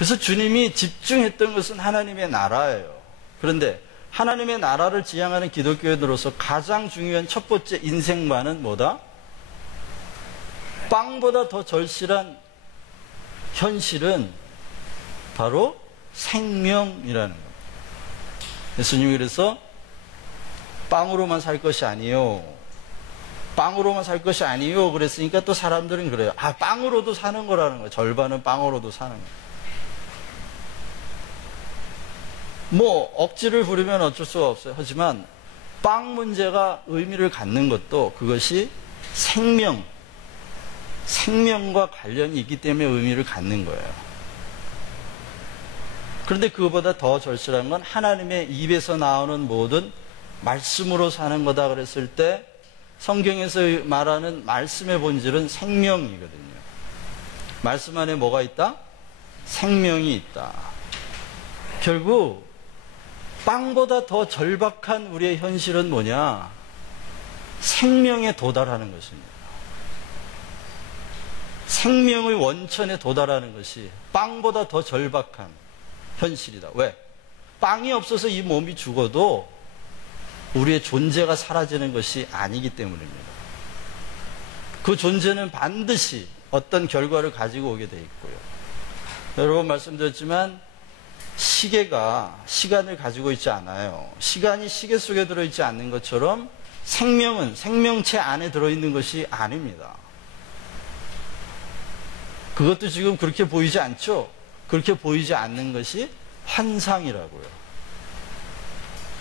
그래서 주님이 집중했던 것은 하나님의 나라예요. 그런데 하나님의 나라를 지향하는 기독교인으로서 가장 중요한 첫 번째 인생관은 뭐다? 빵보다 더 절실한 현실은 바로 생명이라는 겁니다. 예수님이 그래서 빵으로만 살 것이 아니요, 빵으로만 살 것이 아니요 그랬으니까 또 사람들은 그래요. 아, 빵으로도 사는 거라는 거예요. 절반은 빵으로도 사는 거예요. 뭐 억지를 부리면 어쩔 수가 없어요. 하지만 빵 문제가 의미를 갖는 것도 그것이 생명과 관련이 있기 때문에 의미를 갖는 거예요. 그런데 그거보다 더 절실한 건 하나님의 입에서 나오는 모든 말씀으로 사는 거다 그랬을 때 성경에서 말하는 말씀의 본질은 생명이거든요. 말씀 안에 뭐가 있다? 생명이 있다. 결국 빵보다 더 절박한 우리의 현실은 뭐냐? 생명에 도달하는 것입니다. 생명의 원천에 도달하는 것이 빵보다 더 절박한 현실이다. 왜? 빵이 없어서 이 몸이 죽어도 우리의 존재가 사라지는 것이 아니기 때문입니다. 그 존재는 반드시 어떤 결과를 가지고 오게 돼 있고요. 여러 번 말씀드렸지만 시계가 시간을 가지고 있지 않아요. 시간이 시계 속에 들어있지 않는 것처럼 생명은 생명체 안에 들어있는 것이 아닙니다. 그것도 지금 그렇게 보이지 않죠? 그렇게 보이지 않는 것이 환상이라고요.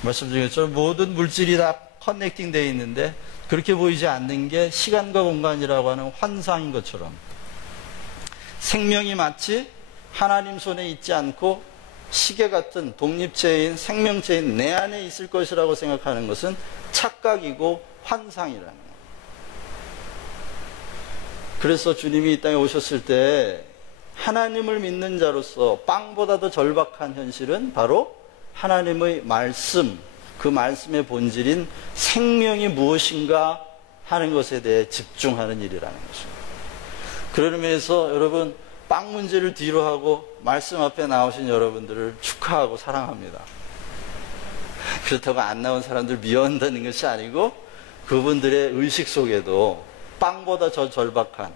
말씀드렸죠? 모든 물질이 다 커넥팅 되어 있는데 그렇게 보이지 않는 게 시간과 공간이라고 하는 환상인 것처럼 생명이 마치 하나님 손에 있지 않고 시계 같은 독립체인 생명체인 내 안에 있을 것이라고 생각하는 것은 착각이고 환상이라는 거예요. 그래서 주님이 이 땅에 오셨을 때 하나님을 믿는 자로서 빵보다 더 절박한 현실은 바로 하나님의 말씀, 그 말씀의 본질인 생명이 무엇인가 하는 것에 대해 집중하는 일이라는 것입니다. 그런 의미에서 여러분, 빵 문제를 뒤로 하고 말씀 앞에 나오신 여러분들을 축하하고 사랑합니다. 그렇다고 안 나온 사람들 미워한다는 것이 아니고 그분들의 의식 속에도 빵보다 더 절박한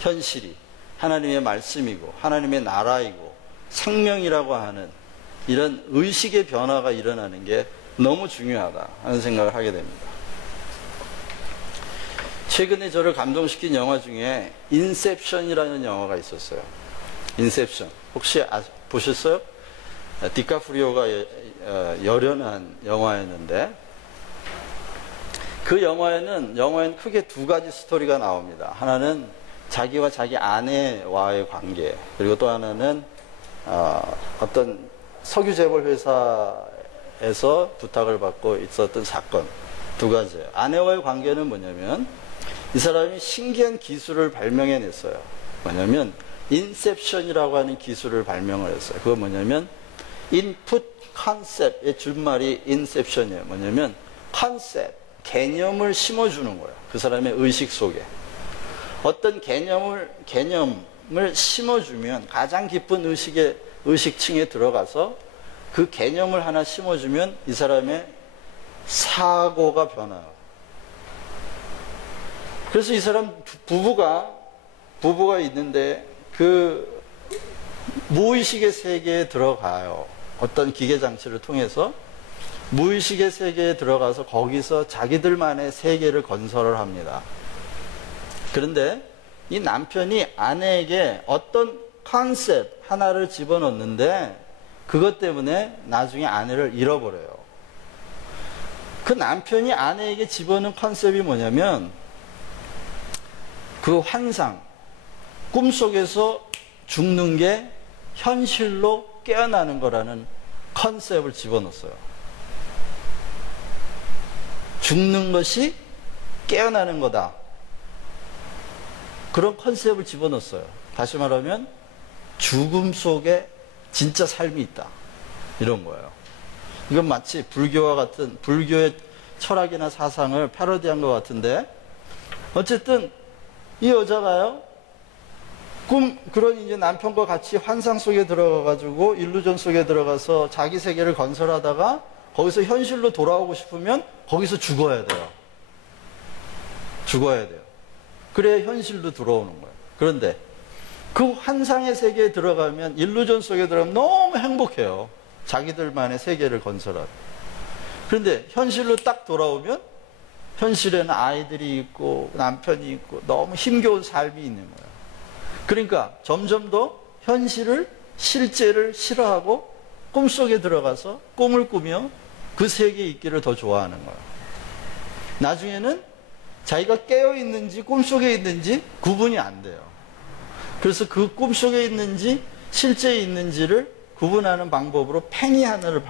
현실이 하나님의 말씀이고 하나님의 나라이고 생명이라고 하는 이런 의식의 변화가 일어나는 게 너무 중요하다 하는 생각을 하게 됩니다. 최근에 저를 감동시킨 영화 중에 인셉션이라는 영화가 있었어요. 인셉션. 혹시 보셨어요? 디카프리오가 열연한 영화였는데 그 영화에는 크게 두 가지 스토리가 나옵니다. 하나는 자기와 자기 아내와의 관계, 그리고 또 하나는 어떤 석유 재벌 회사에서 부탁을 받고 있었던 사건. 두 가지예요. 아내와의 관계는 뭐냐면 이 사람이 신기한 기술을 발명해냈어요. 뭐냐면 인셉션이라고 하는 기술을 발명을 했어요. 그건 뭐냐면 인풋 컨셉의 줄말이 인셉션이에요. 뭐냐면 컨셉, 개념을 심어주는 거예요. 그 사람의 의식 속에 어떤 개념을 심어주면 가장 깊은 의식층에 들어가서 그 개념을 하나 심어주면 이 사람의 사고가 변화요. 그래서 이 사람 부부가 있는데 그 무의식의 세계에 들어가요. 어떤 기계 장치를 통해서 무의식의 세계에 들어가서 거기서 자기들만의 세계를 건설을 합니다. 그런데 이 남편이 아내에게 어떤 컨셉 하나를 집어넣는데 그것 때문에 나중에 아내를 잃어버려요. 그 남편이 아내에게 집어넣은 컨셉이 뭐냐면 그 환상, 꿈속에서 죽는 게 현실로 깨어나는 거라는 컨셉을 집어넣었어요. 죽는 것이 깨어나는 거다. 그런 컨셉을 집어넣었어요. 다시 말하면 죽음 속에 진짜 삶이 있다. 이런 거예요. 이건 마치 불교와 같은 불교의 철학이나 사상을 패러디한 것 같은데 어쨌든 이 여자가요 그런 이제 남편과 같이 환상 속에 들어가가지고 일루전 속에 들어가서 자기 세계를 건설하다가 거기서 현실로 돌아오고 싶으면 거기서 죽어야 돼요. 죽어야 돼요. 그래야 현실로 들어오는 거예요. 그런데 그 환상의 세계에 들어가면, 일루전 속에 들어가면 너무 행복해요. 자기들만의 세계를 건설하고. 그런데 현실로 딱 돌아오면 현실에는 아이들이 있고 남편이 있고 너무 힘겨운 삶이 있는 거예요. 그러니까 점점 더 현실을, 실제를 싫어하고 꿈속에 들어가서 꿈을 꾸며 그 세계에 있기를 더 좋아하는 거예요. 나중에는 자기가 깨어있는지 꿈속에 있는지 구분이 안 돼요. 그래서 그 꿈속에 있는지 실제에 있는지를 구분하는 방법으로 팽이 하나를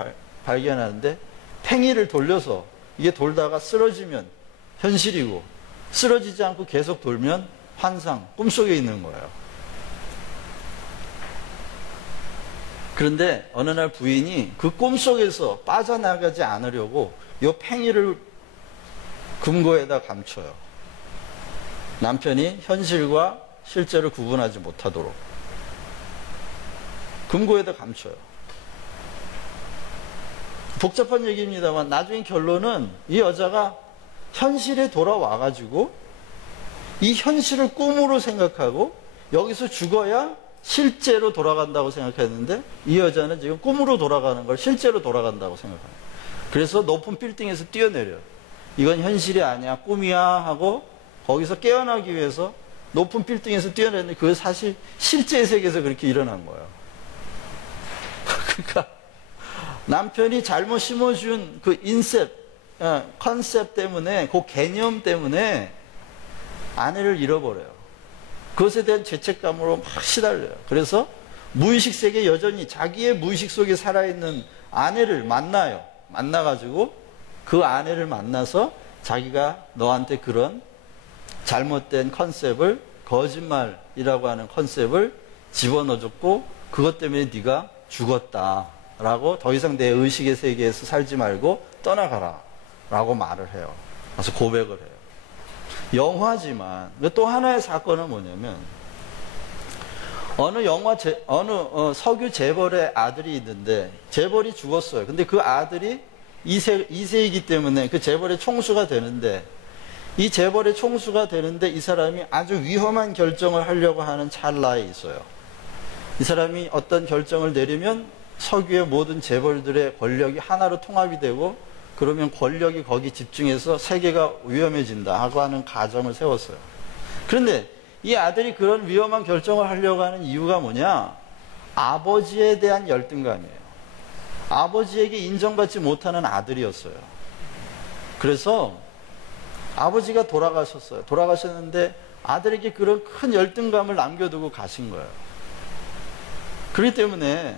발견하는데, 팽이를 돌려서 이게 돌다가 쓰러지면 현실이고 쓰러지지 않고 계속 돌면 환상, 꿈속에 있는 거예요. 그런데 어느 날 부인이 그 꿈속에서 빠져나가지 않으려고 이 팽이를 금고에다 감춰요. 남편이 현실과 실제를 구분하지 못하도록 금고에다 감춰요. 복잡한 얘기입니다만 나중에 결론은 이 여자가 현실에 돌아와가지고 이 현실을 꿈으로 생각하고 여기서 죽어야 실제로 돌아간다고 생각했는데, 이 여자는 지금 꿈으로 돌아가는 걸 실제로 돌아간다고 생각합니다. 그래서 높은 빌딩에서 뛰어내려요. 이건 현실이 아니야, 꿈이야 하고 거기서 깨어나기 위해서 높은 빌딩에서 뛰어내렸는데 그게 사실 실제 세계에서 그렇게 일어난 거예요. 그러니까 남편이 잘못 심어준 그 컨셉 때문에, 그 개념 때문에 아내를 잃어버려요. 그것에 대한 죄책감으로 막 시달려요. 그래서 무의식 세계에 여전히 자기의 무의식 속에 살아있는 아내를 만나요. 만나가지고 그 아내를 만나서 자기가 너한테 그런 잘못된 컨셉을, 거짓말이라고 하는 컨셉을 집어넣어줬고 그것 때문에 네가 죽었다라고, 더 이상 내 의식의 세계에서 살지 말고 떠나가라 라고 말을 해요. 그래서 고백을 해요. 영화지만 또 하나의 사건은 뭐냐면, 어느 석유 재벌의 아들이 있는데 재벌이 죽었어요. 근데 그 아들이 2세이기 때문에 그 재벌의 총수가 되는데, 이 재벌의 총수가 되는데 이 사람이 아주 위험한 결정을 하려고 하는 찰나에 있어요. 이 사람이 어떤 결정을 내리면 석유의 모든 재벌들의 권력이 하나로 통합이 되고, 그러면 권력이 거기 집중해서 세계가 위험해진다 하고 하는 가정을 세웠어요. 그런데 이 아들이 그런 위험한 결정을 하려고 하는 이유가 뭐냐? 아버지에 대한 열등감이에요. 아버지에게 인정받지 못하는 아들이었어요. 그래서 아버지가 돌아가셨어요. 돌아가셨는데 아들에게 그런 큰 열등감을 남겨두고 가신 거예요. 그렇기 때문에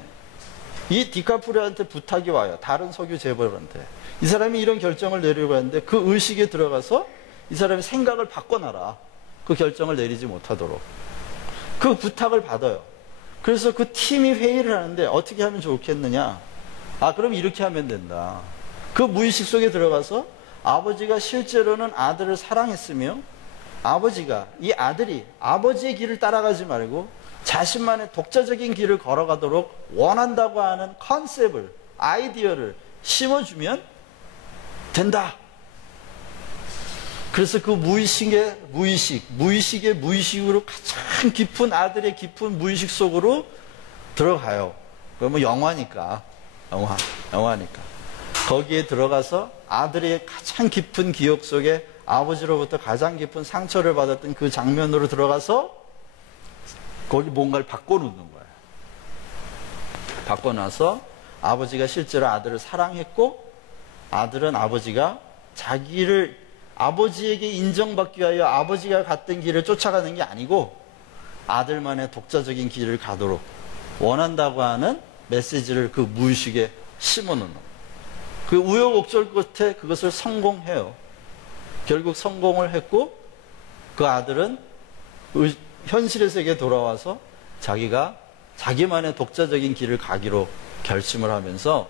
이 디카프리오한테 부탁이 와요. 다른 석유 재벌한테. 이 사람이 이런 결정을 내리려고 하는데 그 의식에 들어가서 이 사람이 생각을 바꿔놔라. 그 결정을 내리지 못하도록. 그 부탁을 받아요. 그래서 그 팀이 회의를 하는데 어떻게 하면 좋겠느냐. 그럼 이렇게 하면 된다. 그 무의식 속에 들어가서 아버지가 실제로는 아들을 사랑했으며, 아버지가, 이 아들이 아버지의 길을 따라가지 말고 자신만의 독자적인 길을 걸어가도록 원한다고 하는 컨셉을, 아이디어를 심어주면 된다. 그래서 그 무의식의 무의식으로 가장 깊은, 아들의 깊은 무의식 속으로 들어가요. 그러면 영화니까. 거기에 들어가서 아들의 가장 깊은 기억 속에 아버지로부터 가장 깊은 상처를 받았던 그 장면으로 들어가서 거기 뭔가를 바꿔놓는 거예요. 바꿔놔서 아버지가 실제로 아들을 사랑했고, 아들은 아버지가 자기를 아버지에게 인정받기 위하여 아버지가 갔던 길을 쫓아가는 게 아니고 아들만의 독자적인 길을 가도록 원한다고 하는 메시지를 그 무의식에 심어놓는 거예요. 그 우여곡절 끝에 그것을 성공해요. 결국 성공을 했고, 그 아들은 현실의 세계에 돌아와서 자기가 자기만의 독자적인 길을 가기로 결심을 하면서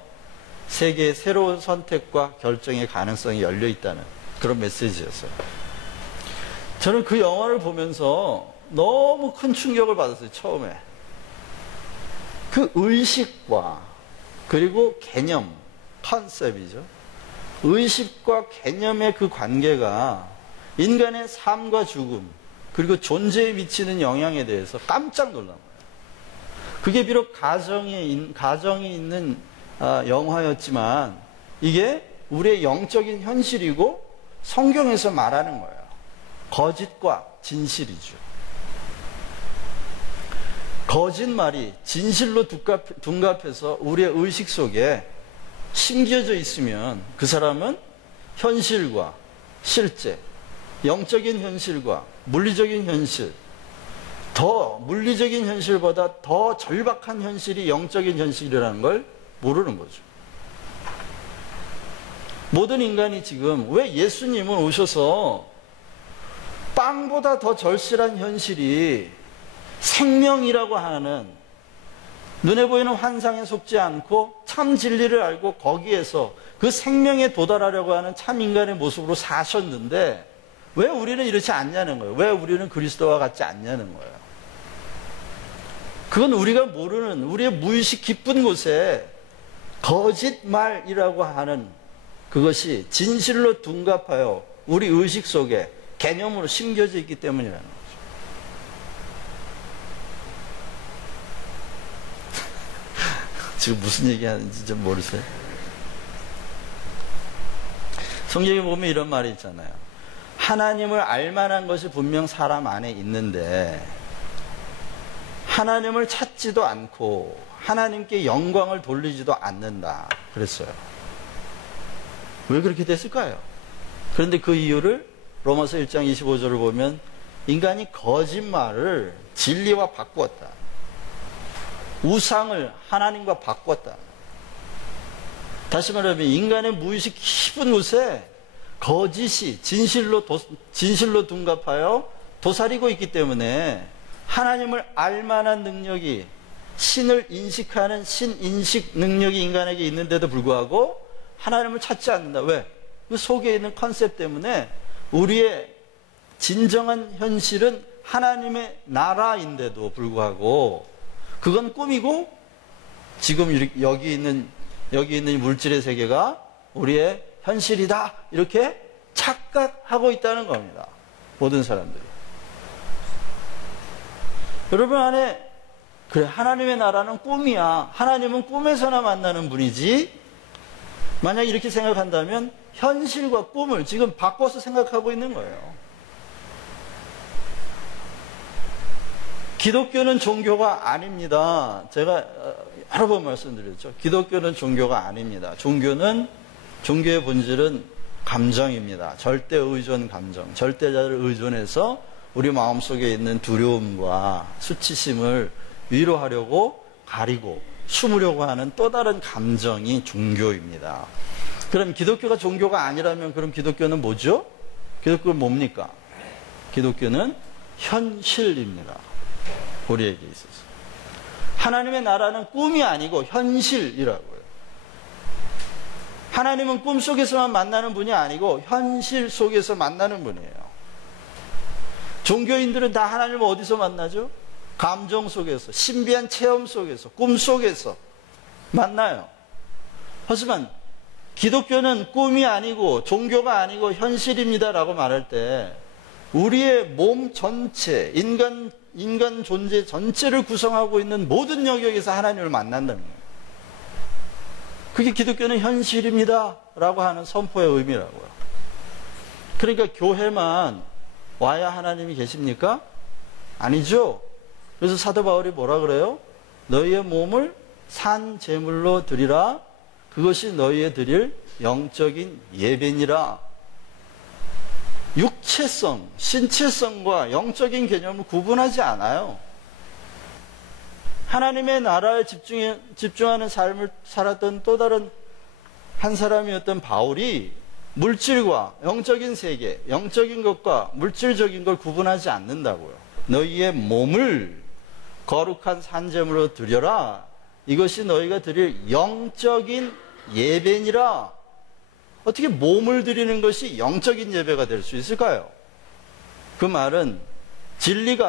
세계의 새로운 선택과 결정의 가능성이 열려 있다는 그런 메시지였어요. 저는 그 영화를 보면서 너무 큰 충격을 받았어요, 처음에. 그 의식과 그리고 개념, 컨셉이죠. 의식과 개념의 그 관계가 인간의 삶과 죽음, 그리고 존재에 미치는 영향에 대해서 깜짝 놀란 거예요. 그게 비록 가정이 있는 영화였지만 이게 우리의 영적인 현실이고 성경에서 말하는 거예요. 거짓과 진실이죠. 거짓말이 진실로 둔갑해서 우리의 의식 속에 심겨져 있으면 그 사람은 현실과 실제, 영적인 현실과 물리적인 현실, 더 물리적인 현실보다 더 절박한 현실이 영적인 현실이라는 걸 모르는 거죠. 모든 인간이 지금 왜 예수님은 오셔서 빵보다 더 절실한 현실이 생명이라고 하는 눈에 보이는 환상에 속지 않고 참 진리를 알고 거기에서 그 생명에 도달하려고 하는 참 인간의 모습으로 사셨는데 왜 우리는 이렇지 않냐는 거예요. 왜 우리는 그리스도와 같지 않냐는 거예요. 그건 우리가 모르는 우리의 무의식 깊은 곳에 거짓말이라고 하는 그것이 진실로 둔갑하여 우리 의식 속에 개념으로 심겨져 있기 때문이라는 거죠. 지금 무슨 얘기하는지 좀 모르세요? 성경에 보면 이런 말이 있잖아요. 하나님을 알만한 것이 분명 사람 안에 있는데 하나님을 찾지도 않고 하나님께 영광을 돌리지도 않는다 그랬어요. 왜 그렇게 됐을까요? 그런데 그 이유를 로마서 1장 25절을 보면 인간이 거짓말을 진리와 바꾸었다. 우상을 하나님과 바꿨다. 다시 말하면 인간의 무의식 깊은 곳에 거짓이 진실로 둔갑하여 도사리고 있기 때문에 하나님을 알만한 능력이 신을 인식하는 신인식 능력이 인간에게 있는데도 불구하고 하나님을 찾지 않는다. 왜? 그 속에 있는 컨셉 때문에 우리의 진정한 현실은 하나님의 나라인데도 불구하고 그건 꿈이고 지금 여기 있는 물질의 세계가 우리의 현실이다 이렇게 착각하고 있다는 겁니다. 모든 사람들이. 여러분 안에 그래 하나님의 나라는 꿈이야. 하나님은 꿈에서나 만나는 분이지. 만약 이렇게 생각한다면 현실과 꿈을 지금 바꿔서 생각하고 있는 거예요. 기독교는 종교가 아닙니다. 제가 여러 번 말씀드렸죠. 기독교는 종교가 아닙니다. 종교의 본질은 감정입니다. 절대 의존 감정. 절대자를 의존해서 우리 마음속에 있는 두려움과 수치심을 위로하려고 가리고 숨으려고 하는 또 다른 감정이 종교입니다. 그럼 기독교가 종교가 아니라면 그럼 기독교는 뭐죠? 기독교는 뭡니까? 기독교는 현실입니다. 우리에게 있어서. 하나님의 나라는 꿈이 아니고 현실이라고요. 하나님은 꿈 속에서만 만나는 분이 아니고 현실 속에서 만나는 분이에요. 종교인들은 다 하나님을 어디서 만나죠? 감정 속에서, 신비한 체험 속에서, 꿈 속에서 만나요. 하지만 기독교는 꿈이 아니고 종교가 아니고 현실입니다라고 말할 때 우리의 몸 전체, 인간 존재 전체를 구성하고 있는 모든 영역에서 하나님을 만난다는 거예요. 그게 기독교는 현실입니다라고 하는 선포의 의미라고요. 그러니까 교회만 와야 하나님이 계십니까? 아니죠. 그래서 사도 바울이 뭐라 그래요? 너희의 몸을 산 제물로 드리라. 그것이 너희의 드릴 영적인 예배니라. 육체성, 신체성과 영적인 개념을 구분하지 않아요. 하나님의 나라에 집중하는 삶을 살았던 또 다른 한 사람이었던 바울이 물질과 영적인 세계, 영적인 것과 물질적인 걸 구분하지 않는다고요. 너희의 몸을 거룩한 산제물로 드려라. 이것이 너희가 드릴 영적인 예배니라. 어떻게 몸을 드리는 것이 영적인 예배가 될 수 있을까요? 그 말은 진리가